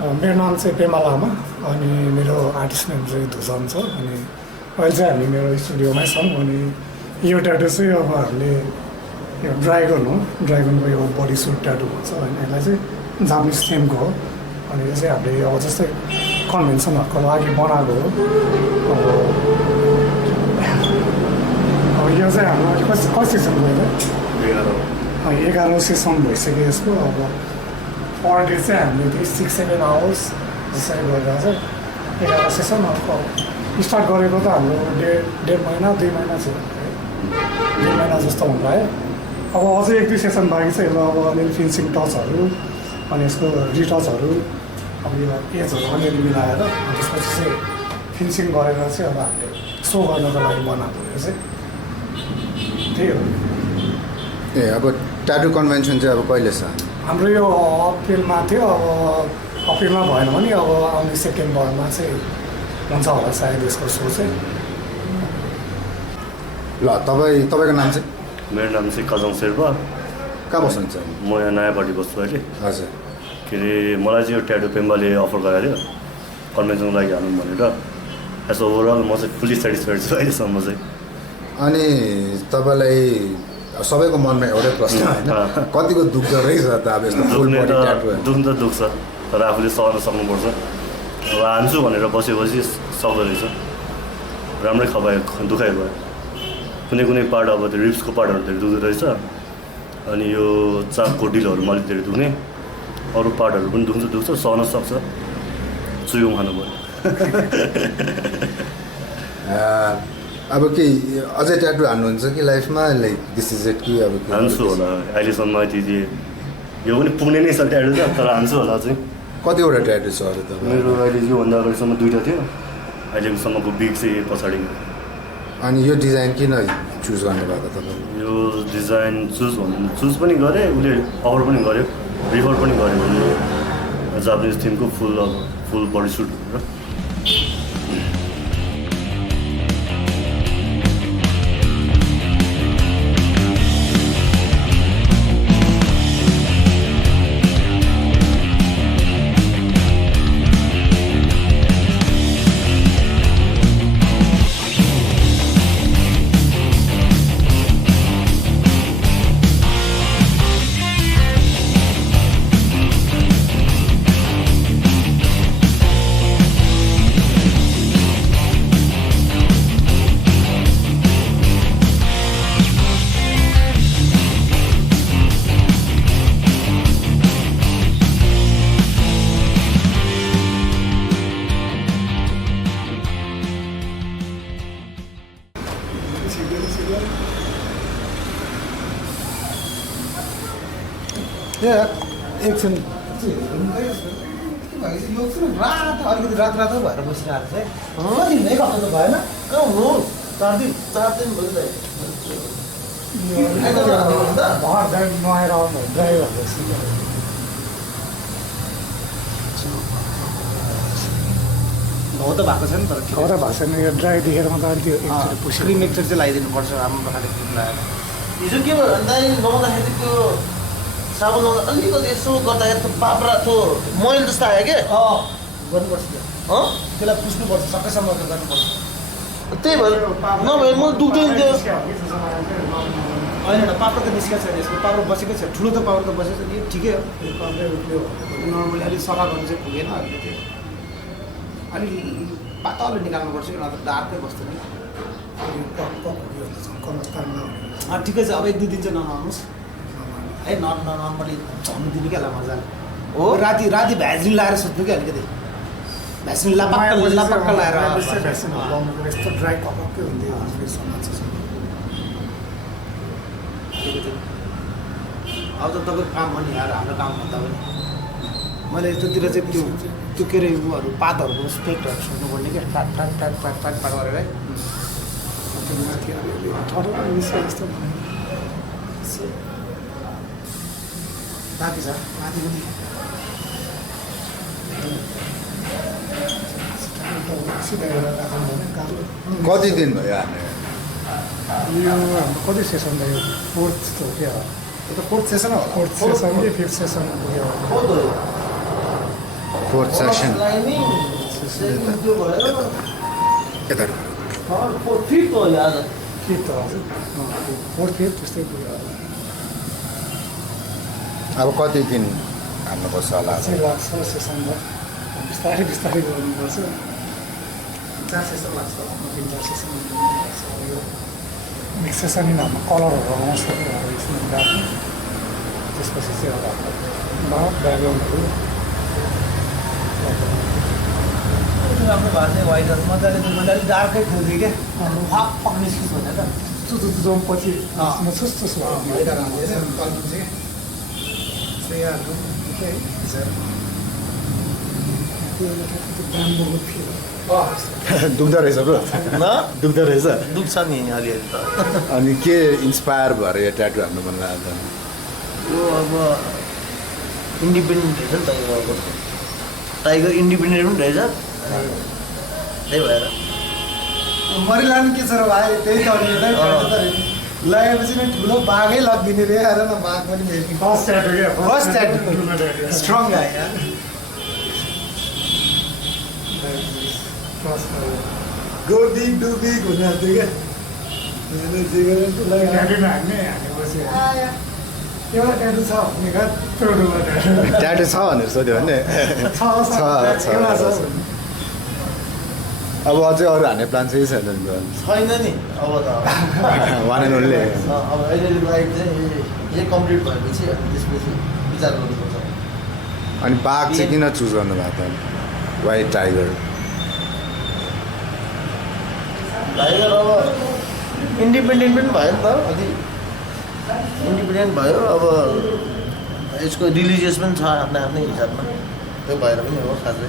मेरो नाम चाहिँ पेमा लामा अनि मेरो आर्टिस्ट नेम चाहिँ धुजन छ अनि अहिले चाहिँ हामी मेरो स्टुडियोमै छौँ अनि यो ट्याटु चाहिँ अब हामीले यो ड्राइगनको यो बडी सुट ट्याटु भन्छ होइन यसलाई चाहिँ जापानिज थेमको हो अनि यो चाहिँ हामीले अब जस्तै कन्भेन्सनहरूको लागि बनाएको हो अब यो चाहिँ हाम्रो कति सेसन भयो 11 सेसन भइसक्यो यसको अब पर डे चाहिँ हामीले त्यही 6-7 आवर्स जसरी गरिरहेको छ 11 सेसन अर्को स्टार्ट गरेको त हाम्रो डेढ महिना 2 महिना छ 2 महिना जस्तो हुन्छ है अब अझै 1-2 सेसन बाँकी छ यसलाई अब अलिअलि फिनिसिङ टचहरू अनि यसको रिटचहरू अब यो एजहरू अलिअलि मिलाएर त्यसपछि चाहिँ फिनिसिङ गरेर चाहिँ अब हामीले सो गर्नको लागि बनाएको यो चाहिँ त्यही हो ए अब ट्याटु कन्भेन्सन चाहिँ अब कहिले छ हाम्रो यो अप्रिलमा थियो अब अप्रिलमा भएन भने अब आउने सेप्टेम्बरमा चाहिँ हुन्छ होला सायद यसको सो चाहिँ ल तपाईँको नाम चाहिँ मेरो नाम चाहिँ कजङ शेर्पा कहाँ बस्नुहुन्छ म यहाँ नयाँपट्टि बस्छु अहिले हजुर के अरे मलाई चाहिँ यो ट्याटु पेम्बाले अफर गराएको थियो कन्भेन्सनको लागि हालौँ भनेर एज ओभरअल म चाहिँ फुल्ली सेटिस्फाइड छु अहिलेसम्म चाहिँ अनि तपाईँलाई सबैको मनमा एउटै प्रश्न होइन कतिको दुख्दो रहेछ त अब यस्तो फुल बडी ट्याटु दुख्नु त दुख्छ तर आफूले सहन सक्नुपर्छ अब हान्छु भनेर बसेपछि सक्दो रहेछ राम्रै दुखाइ भयो कुनै पार्ट अब त्यो रिप्सको पार्टहरू धेरै दुख्दो रहेछ अनि यो चाकको डिलहरूमा अलिक धेरै दुख्ने अरू पार्टहरू पनि दुख्छ सहन सक्छ चुइम खानु पऱ्यो अब के अझै ट्याटु हान्नुहुन्छ कि लाइफमा लाइक दिस इज इट कि अब हान्छु होला अहिलेसम्म त्यति यो पनि पुग्ने नै छ ट्याटु त तर हान्छु होला चाहिँ कतिवटा ट्याटु छ अरू त मेरो अहिले योभन्दा अगाडिसम्म 2टा थियो अहिलेसम्मको बिग चाहिँ पछाडि अनि यो डिजाइन किन चुज गर्नुभएको तपाईँ यो डिजाइन चुज पनि गरेँ उसले अफर पनि गर्यो रिफर पनि गर्यो भने जापानिज थिमको फुल बडी सुट भनेर एकछिन अलिकति रात भएर बसिरहेको छ है एक हप्ता त भएन कहाँ हुनु 4 दिन भयो नुहाएर आउनु ड्राइभर घाउ त भएको छैन तर खबर भएको छैन यो ड्राई देखेर म त अलिक क्रिम मिक्सर चाहिँ लगाइदिनुपर्छ राम्रो खाले क्रिम लगाएर हिजो के भयो भन्दाखेरि लगाउँदाखेरि त्यो साबुन लगाउँदा अलिकति यसो गर्दाखेरि त्यो पाप्रा त्यो मैल जस्तो आयो क्या गर्नुपर्छ त्यसलाई पुस्नुपर्छ सकेसम्म गर्नुपर्छ त्यही भएर नभए म दुख्दैन त्यो होइन पाप्रा त निस्केको छैन यसको पाप्रा बसेकै छ ठुलो त पाप्रा त बसेको छ यो ठिकै हो नर्मली अलिक सफा गर्नु चाहिँ पुगेन अलिकति अलिक पातलो निकाल्नुपर्छ कि नत्र डार्कै बस्दैन ठिकै छ अब 1-2 दिन चाहिँ नआउनुहोस् है नर्मली झन्नु दिनु क्या मजाले हो राति भ्याजिन लाएर सुत्नु क्या अलिकति भ्याजिन लापक्क लाएर यस्तो ड्राई कपक्कै हुन्थ्यो अब त तपाईँको काम हो नि यार हाम्रो काम भन्दा पनि मैले यस्तोतिर चाहिँ त्यो के अरे उहरू पातहरूको स्पेक्टहरू सुन्नुपर्ने क्या टाट गरेर है माथि छ माथि पनि कति दिन भयो हान्ने यो हाम्रो कति सेसन भयो 4th हो क्या यो त 4th सेसन हो 4th सेसन कि 5th सेसन पुग्यो फोर्थ सेक्सन लाइनिङ त्यो भयो यता फिफ्थ हो आज के त हजुर फोर्थ फिफ्थ त्यस्तै पुग्यो होला अब कति दिन हाल्नुपर्छ होला चाहिँ लाग्छ सेसनमा बिस्तारै बिस्तारै गर्नुपर्छ 4 सेसन लाग्छ 3-4 सेसन लाग्छ यो नेक्स्ट सेसन हाम्रो कलरहरू आउँछ यसमा राख्नु त्यसपछि चाहिँ अब ब्याकग्राउन्डहरू राम्रो भएको थियो वाइटहरू मजाले अलिक डार्कै थियो क्या फक निस्किस भनेर त जो पछि सुस्तो दुख्दो रहेछ ब्रो दुख्दो रहेछ दुख्छ नि अलिअलि त अनि के इन्सपायर भएर यो ट्याटु हान्नु मन लाग्यो यो अब इन्डिपेन्डेन्ट रहेछ नि त यो अब टाइगर इन्डिपेन्डेन्ट पनि रहेछ त्यही भएर मरिलानु के छ र भाइ त्यही त लगाएपछि नै ठुलो बाघै लगिदिने रे आएर न बाघ पनि भेट्ने फर्स्ट ट्याटु स्ट्रङ आयो गोदी डुबी घुम्ने क्या एउटा ट्याटु छ भने ट्याटु छ भनेर सोध्यो भने अब अझै अरू हान्ने प्लान चाहिँ छैन नि छैन नि अब त वान एन्ड ओन्ली अब अहिलेको लागि चाहिँ यही कम्प्लिट भएपछि अनि त्यसपछि विचार गर्नुपर्छ अनि बाघ चाहिँ किन चुज गर्नु भएको त वाइट टाइगर टाइगर अब इन्डिपेन्डेन्ट पनि भयो नि त अलि इन्डिपेन्डेन्ट भयो अब यसको रिलिजियस पनि छ आफ्नै आफ्नै हिसाबमा त्यो भएर पनि हो खासै